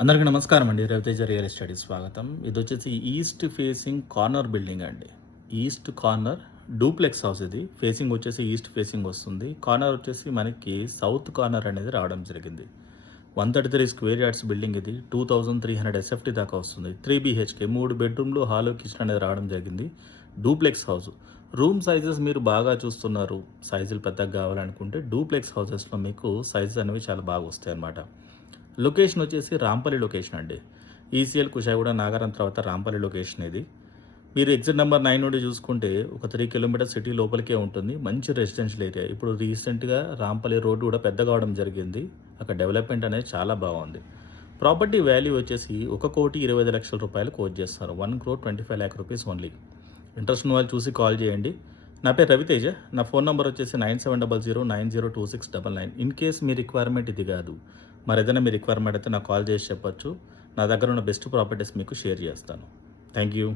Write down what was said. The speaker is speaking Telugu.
అందరికీ నమస్కారం అండి. రవితేజ రియల్ ఎస్టేట్‌కి స్వాగతం. ఇదొచ్చేసి ఈస్ట్ ఫేసింగ్ కార్నర్ బిల్డింగ్ అండి. ఈస్ట్ కార్నర్ డూప్లెక్స్ హౌస్ ఇది. ఫేసింగ్ వచ్చేసి ఈస్ట్ ఫేసింగ్ వస్తుంది. కార్నర్ వచ్చేసి మనకి సౌత్ కార్నర్ అనేది రావడం జరిగింది. 133 స్క్వేర్ యార్డ్స్ బిల్డింగ్ ఇది. 2300 ఎస్ఎఫ్టీ దాకా వస్తుంది. 3 బీహెచ్‌కే 3 బెడ్‌రూమ్‌లు, హాలు, కిచెన్ అనేది రావడం జరిగింది. Duplex house. రూమ్ సైజెస్ మీరు బాగా చూస్తున్నారు. సైజులు పెద్దగా కావాలనుకుంటే డూప్లెక్స్ హౌసెస్‌లో మీకు సైజెస్ అనేవి చాలా బాగా వస్తాయన్నమాట. లొకేషన్ వచ్చేసి రాంపల్లి లొకేషన్ అండి. ఈసీఎల్ కుషాయిగూడ నాగారం తర్వాత రాంపల్లి లొకేషన్ ఇది. మీరు ఎగ్జిట్ నెంబర్ 9 నుండి చూసుకుంటే ఒక 3 కిలోమీటర్స్ సిటీ లోపలికే ఉంటుంది. మంచి రెసిడెన్షియల్ ఏరియా. ఇప్పుడు రీసెంట్‌గా రాంపల్లి రోడ్డు కూడా పెద్దగా అవడం జరిగింది. అక్కడ డెవలప్‌మెంట్ అనేది చాలా బాగుంది. ప్రాపర్టీ వాల్యూ వచ్చేసి ₹1,25,00,000 కోట్ చేస్తున్నారు. 1,25,00,000 రూపీస్ ఓన్లీ. ఇంట్రెస్ట్ ఉన్న వాళ్ళు చూసి కాల్ చేయండి. నా పేరు రవితేజ. నా ఫోన్ నంబర్ వచ్చేసి 9700902699. ఇన్ కేస్ మీ రిక్వైర్మెంట్ ఇది కాదు, మరేదైనా మీ రిక్వైర్మెంట్ అయితే నాకు కాల్ చేసి చెప్పొచ్చు. నా దగ్గర ఉన్న బెస్ట్ ప్రాపర్టీస్ మీకు షేర్ చేస్తాను. Thank you.